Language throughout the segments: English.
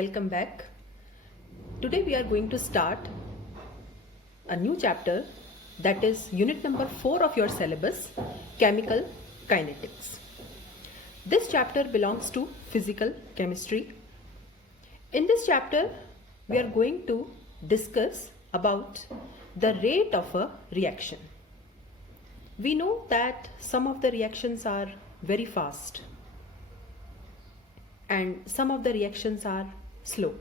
welcome back. Today we are going to start a new chapter, that is unit number 4 of your syllabus, chemical kinetics. This chapter belongs to physical chemistry. In this chapter we are going to discuss about the rate of a reaction. We know that some of the reactions are very fast and some of the reactions are slow.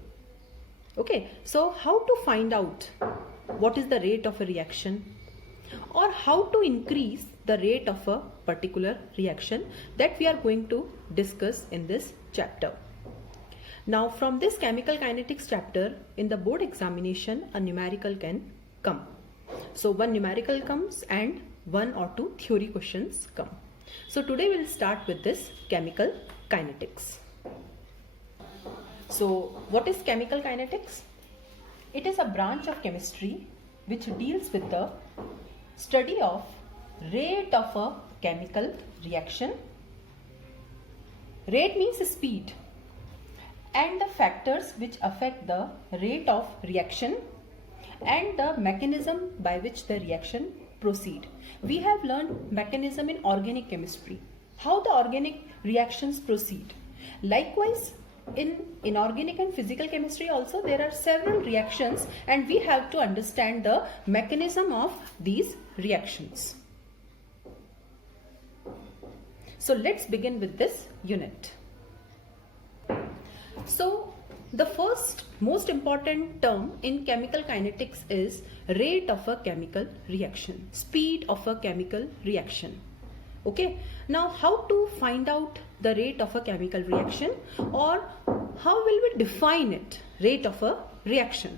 Okay, so how to find out what is the rate of a reaction or how to increase the rate of a particular reaction, that we are going to discuss in this chapter. Now from this chemical kinetics chapter, in the board examination a numerical can come. So one numerical comes and 1 or 2 theory questions come. So today we'll start with this chemical kinetics. So what is chemical kinetics? It is a branch of chemistry which deals with the study of rate of a chemical reaction. Rate means speed, and the factors which affect the rate of reaction and the mechanism by which the reaction proceed. We have learned mechanism in organic chemistry, how the organic reactions proceed. Likewise, in inorganic and physical chemistry also there are several reactions and we have to understand the mechanism of these reactions. So let's begin with this unit. So the first most important term in chemical kinetics is rate of a chemical reaction, speed of a chemical reaction. Okay, now how to find out the rate of a chemical reaction, or how will we define it, rate of a reaction?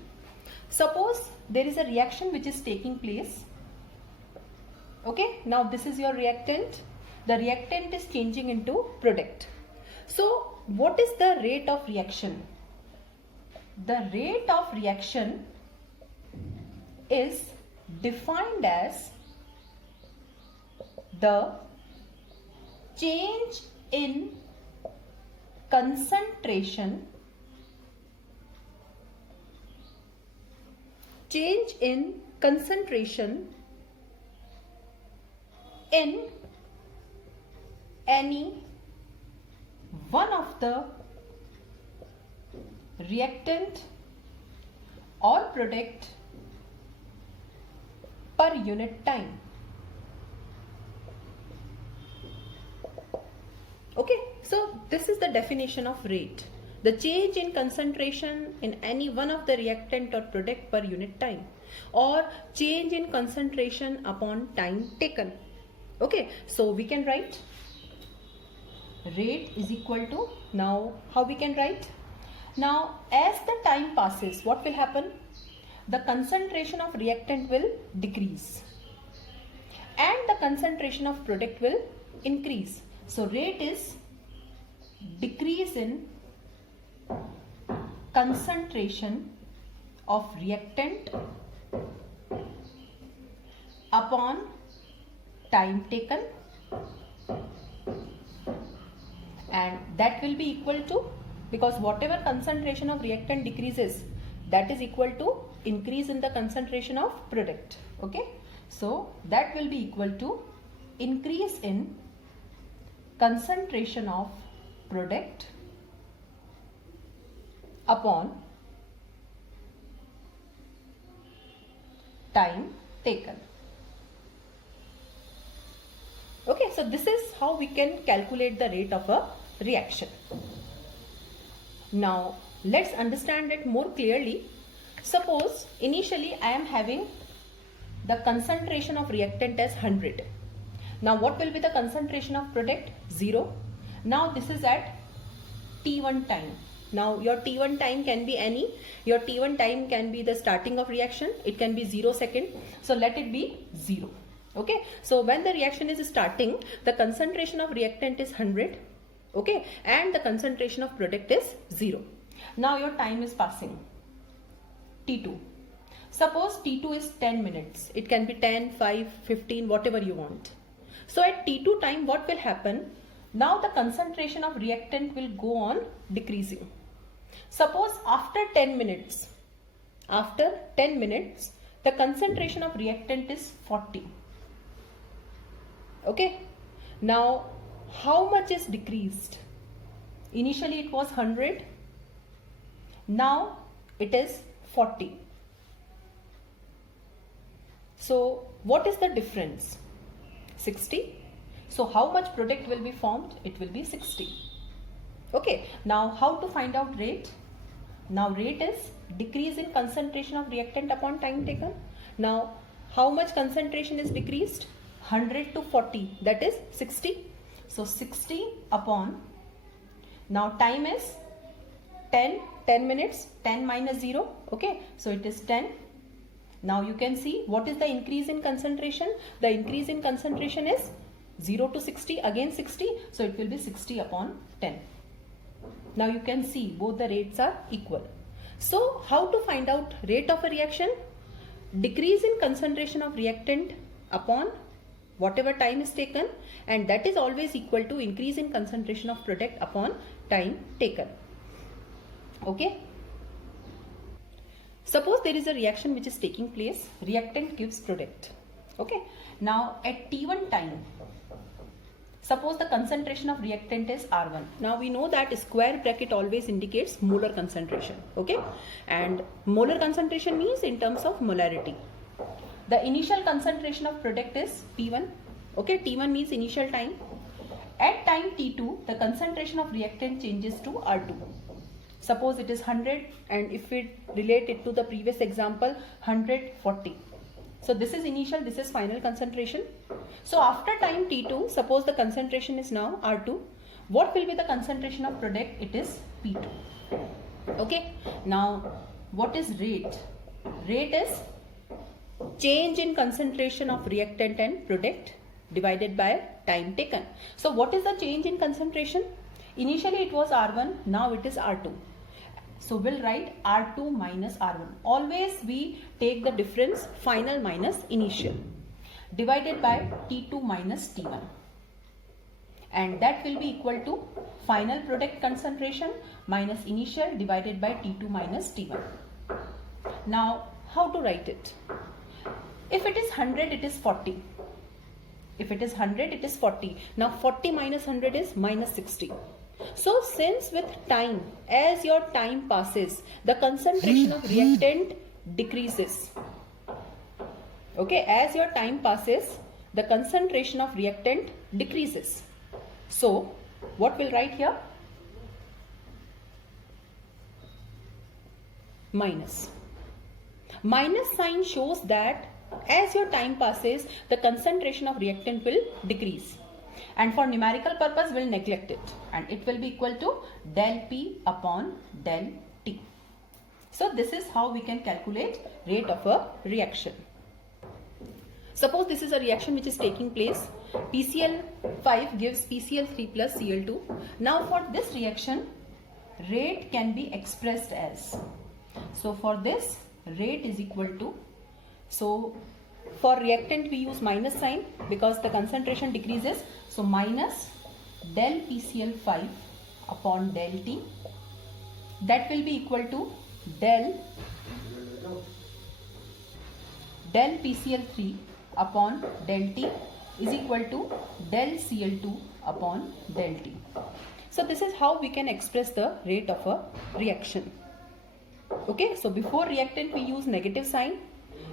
Suppose there is a reaction which is taking place. Okay, now this is your reactant. The reactant is changing into product. So what is the rate of reaction? The rate of reaction is defined as the change in concentration in any one of the reactant or product per unit time. Okay, so this is the definition of rate. The change in concentration in any one of the reactant or product per unit time, or change in concentration upon time taken. Okay, so we can write rate is equal to, now how we can write? Now as the time passes, what will happen? The concentration of reactant will decrease and the concentration of product will increase. So rate is decrease in concentration of reactant upon time taken, and that will be equal to, because whatever concentration of reactant decreases, that is equal to increase in the concentration of product. Okay, so that will be equal to increase in concentration of product upon time taken. Okay, so this is how we can calculate the rate of a reaction. Now let's understand it more clearly. Suppose initially I am having the concentration of reactant as 100. Now what will be the concentration of product? 0. Now this is at T1 time. Now your T1 time can be any. Your T1 time can be the starting of reaction. It can be 0 second. So let it be 0. Okay. So when the reaction is starting, the concentration of reactant is 100. Okay. And the concentration of product is 0. Now your time is passing. T2. Suppose T2 is 10 minutes. It can be 10, 5, 15, whatever you want. So at T2 time, what will happen? Now the concentration of reactant will go on decreasing. Suppose after 10 minutes, the concentration of reactant is 40. Okay. Now, how much is decreased? Initially it was 100. Now it is 40. So what is the difference? 60. So how much product will be formed? It will be 60. Okay. Now how to find out rate? Now rate is decrease in concentration of reactant upon time taken. Now how much concentration is decreased? 100 to 40, that is 60. So 60 upon, now time is 10 minutes, 10 minus 0. Okay. So it is 10. Now you can see what is the increase in concentration. The increase in concentration is 0 to 60, again 60. So it will be 60 upon 10. Now you can see both the rates are equal. So how to find out rate of a reaction? Decrease in concentration of reactant upon whatever time is taken, and that is always equal to increase in concentration of product upon time taken. Okay. Suppose there is a reaction which is taking place, reactant gives product. Okay. Now at T1 time, suppose the concentration of reactant is R1. Now we know that square bracket always indicates molar concentration. Okay. And molar concentration means in terms of molarity. The initial concentration of product is P1. Okay. T1 means initial time. At time T2, the concentration of reactant changes to R2. Suppose it is 100, and if we relate it to the previous example, 140. So this is initial, this is final concentration. So after time T2, suppose the concentration is now R2. What will be the concentration of product? It is P2. Okay. Now what is rate? Rate is change in concentration of reactant and product divided by time taken. So what is the change in concentration? Initially it was R1, now it is R2. So we'll write R2 minus R1. Always we take the difference final minus initial divided by T2 minus T1. And that will be equal to final product concentration minus initial divided by T2 minus T1. Now how to write it? If it is 100, it is 40. If it is 100, it is 40. Now 40 minus 100 is minus 60. So since with time, as your time passes, the concentration of reactant decreases. Okay, as your time passes, the concentration of reactant decreases. So what we'll write here? Minus. Minus sign shows that as your time passes, the concentration of reactant will decrease. And for numerical purpose, we'll neglect it. And it will be equal to del P upon del T. So this is how we can calculate rate of a reaction. Suppose this is a reaction which is taking place. PCl5 gives PCl3 plus Cl2. Now for this reaction, rate can be expressed as. So for this, rate is equal to, so for reactant we use minus sign because the concentration decreases. So minus del PCl5 upon del T, that will be equal to del PCl3 upon del T is equal to del Cl2 upon del T. So this is how we can express the rate of a reaction. Okay, so before reactant we use negative sign.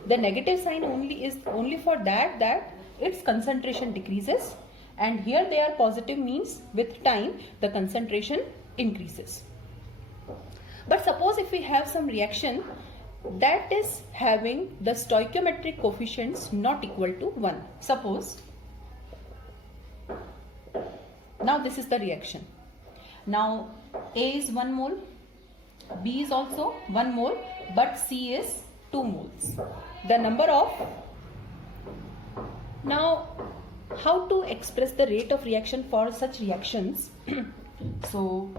The negative sign is only for that its concentration decreases, and here they are positive means with time the concentration increases. But suppose if we have some reaction that is having the stoichiometric coefficients not equal to 1. Suppose, now this is the reaction. Now A is 1 mole, B is also 1 mole, but C is 2 moles. The number of, now how to express the rate of reaction for such reactions? So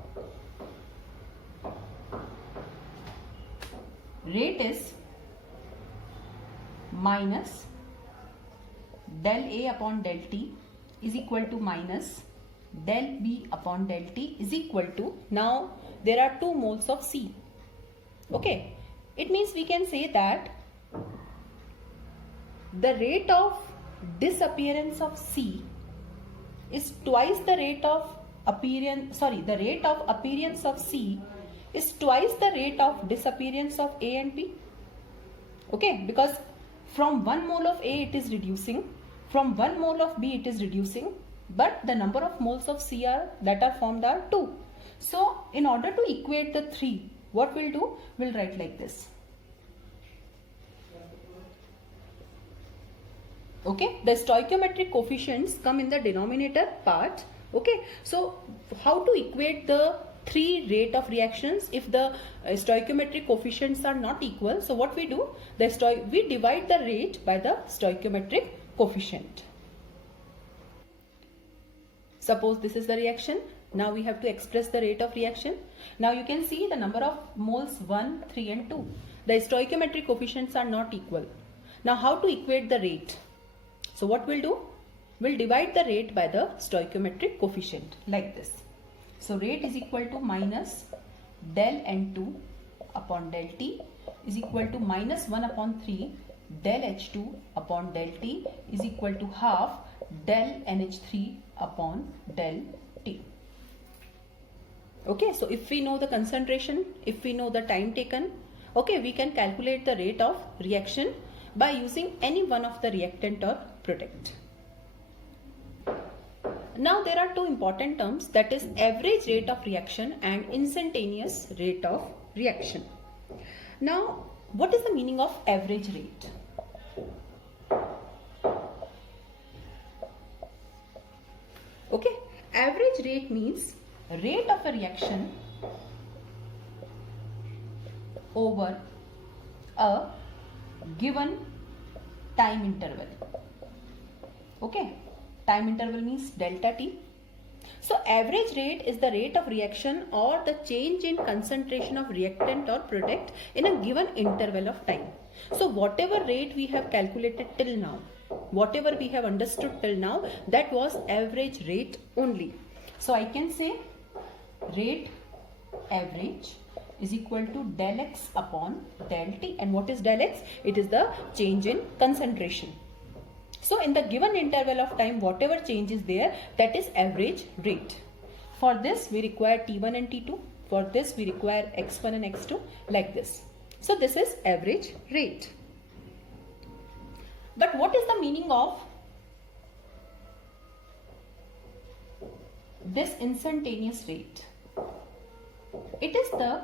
rate is minus del A upon del T is equal to minus del B upon del T is equal to, now there are 2 moles of C. Okay, it means we can say that the rate of disappearance of C is twice the rate of the rate of appearance of C is twice the rate of disappearance of A and B. Okay, because from 1 mole of A it is reducing, from 1 mole of B it is reducing, but the number of moles of C that are formed are 2. So in order to equate the 3, what we'll do, we'll write like this. Okay, the stoichiometric coefficients come in the denominator part. Okay, so how to equate the 3 rate of reactions if the stoichiometric coefficients are not equal? So what we do, we divide the rate by the stoichiometric coefficient. Suppose this is the reaction. Now we have to express the rate of reaction. Now you can see the number of moles 1, 3 and 2. The stoichiometric coefficients are not equal. Now how to equate the rate? So what we'll do? We'll divide the rate by the stoichiometric coefficient like this. So rate is equal to minus del N2 upon del T is equal to minus 1 upon 3 del H2 upon del T is equal to half del NH3 upon del T. Okay, so if we know the concentration, if we know the time taken, okay, we can calculate the rate of reaction by using any one of the reactant or product. Now there are two important terms, that is average rate of reaction and instantaneous rate of reaction. Now what is the meaning of average rate? Okay, average rate means rate of a reaction over a given time interval. Okay, time interval means delta T. So average rate is the rate of reaction or the change in concentration of reactant or product in a given interval of time. So whatever rate we have calculated till now, whatever we have understood till now, that was average rate only. So I can say rate average is equal to del X upon del T. And what is del X? It is the change in concentration. So in the given interval of time, whatever change is there, that is average rate. For this we require T1 and T2. For this we require X1 and X2, like this. So this is average rate. But what is the meaning of this instantaneous rate? It is the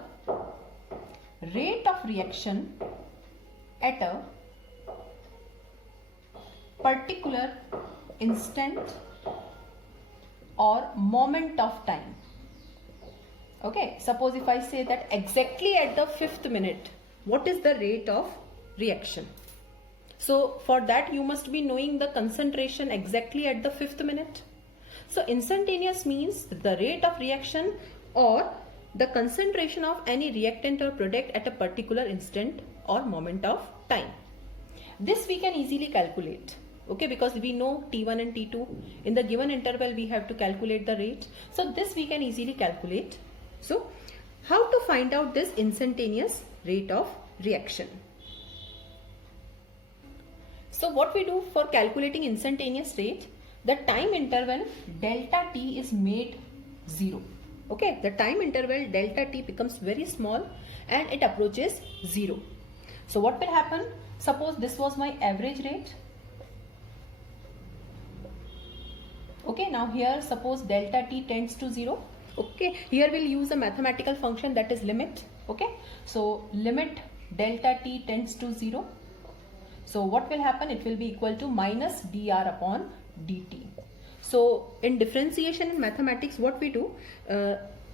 rate of reaction at a particular instant or moment of time. Okay, suppose if I say that exactly at the 5th minute, what is the rate of reaction? So for that you must be knowing the concentration exactly at the 5th minute. So instantaneous means the rate of reaction or the concentration of any reactant or product at a particular instant or moment of time. This we can easily calculate. Okay, because we know T1 and T2. In the given interval we have to calculate the rate. So this we can easily calculate. So how to find out this instantaneous rate of reaction? So what we do for calculating instantaneous rate, the time interval delta T is made 0. Okay, the time interval delta T becomes very small and it approaches 0. So what will happen? Suppose this was my average rate. Okay, now here suppose delta T tends to 0. Okay, here we'll use a mathematical function, that is limit. Okay, so limit delta T tends to 0. So what will happen? It will be equal to minus dr upon dt. So in differentiation in mathematics, what we do,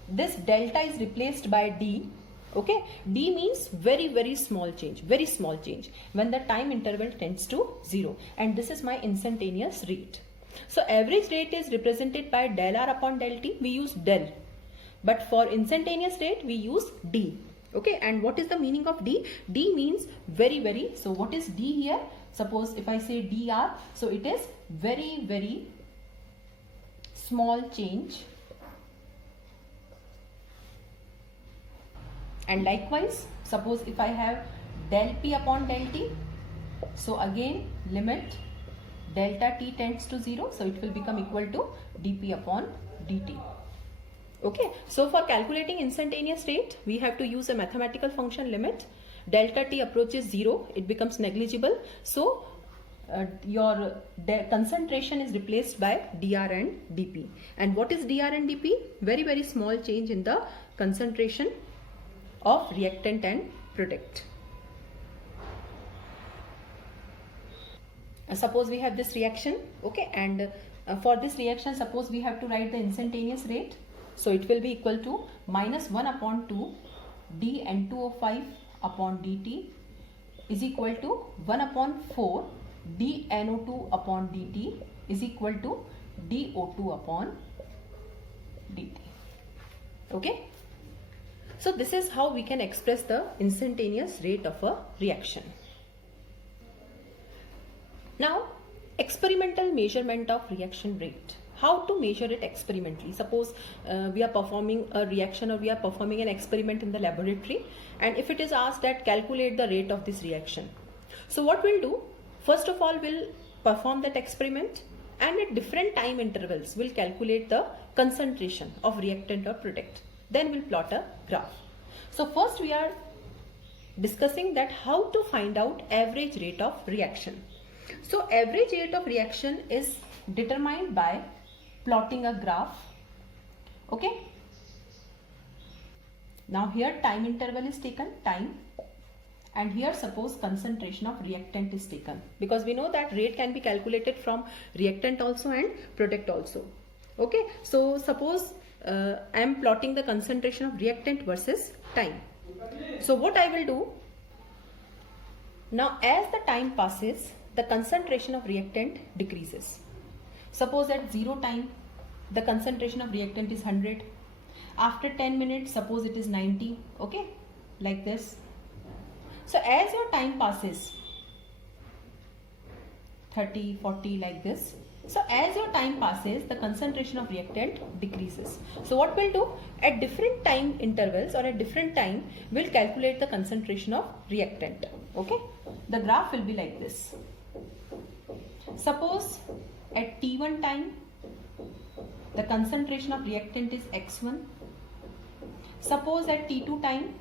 this delta is replaced by d. Okay, d means very, very small change, very small change when the time interval tends to 0, and this is my instantaneous rate. So average rate is represented by del r upon del t. We use del, but for instantaneous rate we use d. Okay, and what is the meaning of d? D means very, very. So what is d here? Suppose if I say dr, so it is very, very small change. And likewise, suppose if I have del P upon del T, so again limit delta T tends to 0, so it will become equal to dP upon dt. Okay, so for calculating instantaneous rate, we have to use a mathematical function limit. Delta T approaches 0, it becomes negligible. So your concentration is replaced by dr and dp. And what is dr and dp? Very, very small change in the concentration of reactant and product. Suppose we have this reaction, okay, and for this reaction, suppose we have to write the instantaneous rate. So it will be equal to minus 1 upon 2 dN2O5 upon dt is equal to 1 upon 4 dNO2 upon dt is equal to dO2 upon dt. Okay. So this is how we can express the instantaneous rate of a reaction. Now, experimental measurement of reaction rate. How to measure it experimentally? Suppose we are performing a reaction or we are performing an experiment in the laboratory, and if it is asked that calculate the rate of this reaction. So what we'll do? First of all, we'll perform that experiment, and at different time intervals we'll calculate the concentration of reactant or product. Then we'll plot a graph. So first we are discussing that how to find out average rate of reaction. So average rate of reaction is determined by plotting a graph. Okay. Now here time interval is taken, time, and here suppose concentration of reactant is taken, because we know that rate can be calculated from reactant also and product also. Okay. So suppose I am plotting the concentration of reactant versus time. So what I will do, now as the time passes, the concentration of reactant decreases. Suppose at 0 time, the concentration of reactant is 100. After 10 minutes, suppose it is 90. Okay, like this. So as your time passes, 30, 40, like this. So as your time passes, the concentration of reactant decreases. So what we'll do, at different time intervals or at different time, we'll calculate the concentration of reactant. Okay, the graph will be like this. Suppose at T1 time, the concentration of reactant is X1. Suppose at T2 time,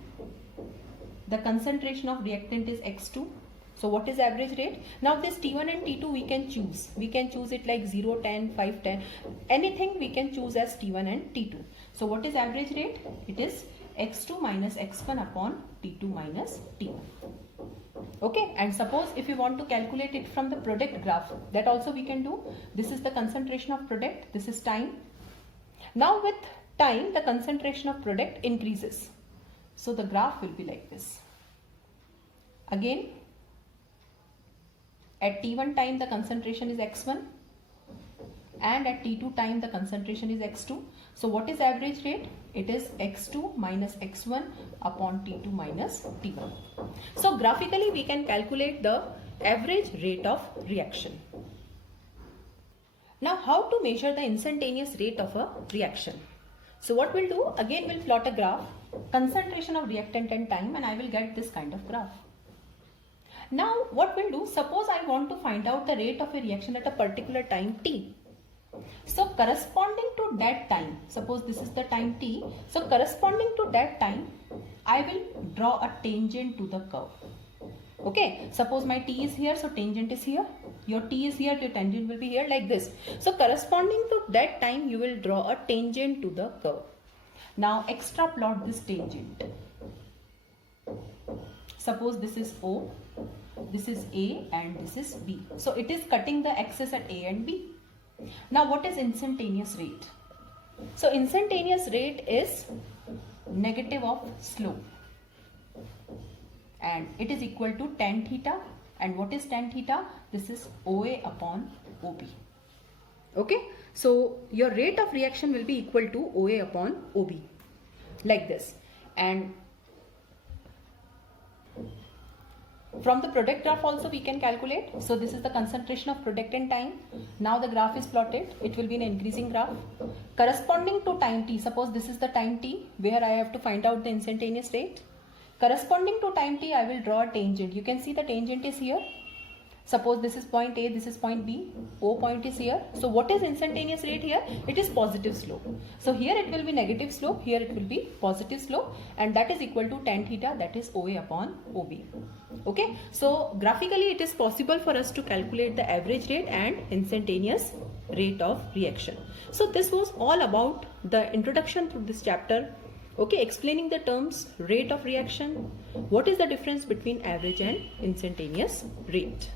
the concentration of reactant is X2. So what is average rate? Now this T1 and T2 we can choose. We can choose it like 0, 10, 5, 10. Anything we can choose as T1 and T2. So what is average rate? It is X2 minus X1 upon T2 minus T1. Okay, and suppose if you want to calculate it from the product graph, that also we can do. This is the concentration of product, this is time. Now with time, the concentration of product increases. So the graph will be like this. Again, at T1 time the concentration is X1 and at T2 time the concentration is X2. So what is average rate? It is X2 minus X1 upon T2 minus T1. So graphically we can calculate the average rate of reaction. Now how to measure the instantaneous rate of a reaction? So what we'll do, again we'll plot a graph, concentration of reactant and time, and I will get this kind of graph. Now what we'll do, suppose I want to find out the rate of a reaction at a particular time t. So corresponding to that time, suppose this is the time t, so corresponding to that time, I will draw a tangent to the curve. Okay, suppose my t is here, so tangent is here, your t is here, your tangent will be here, like this. So corresponding to that time, you will draw a tangent to the curve. Now extra plot this tangent. Suppose this is O, this is A and this is B. So it is cutting the axis at A and B. Now what is instantaneous rate? So instantaneous rate is negative of slope and it is equal to tan theta. And what is tan theta? This is OA upon OB. Okay, so your rate of reaction will be equal to OA upon OB, like this. And from the product graph also we can calculate. So this is the concentration of product and time. Now the graph is plotted. It will be an increasing graph. Corresponding to time t, suppose this is the time t where I have to find out the instantaneous rate. Corresponding to time t, I will draw a tangent. You can see the tangent is here. Suppose this is point A, this is point B, O point is here. So what is instantaneous rate here? It is positive slope. So here it will be negative slope, here it will be positive slope, and that is equal to tan theta, that is OA upon OB. Okay, so graphically it is possible for us to calculate the average rate and instantaneous rate of reaction. So this was all about the introduction to this chapter. Okay, explaining the terms rate of reaction, what is the difference between average and instantaneous rate.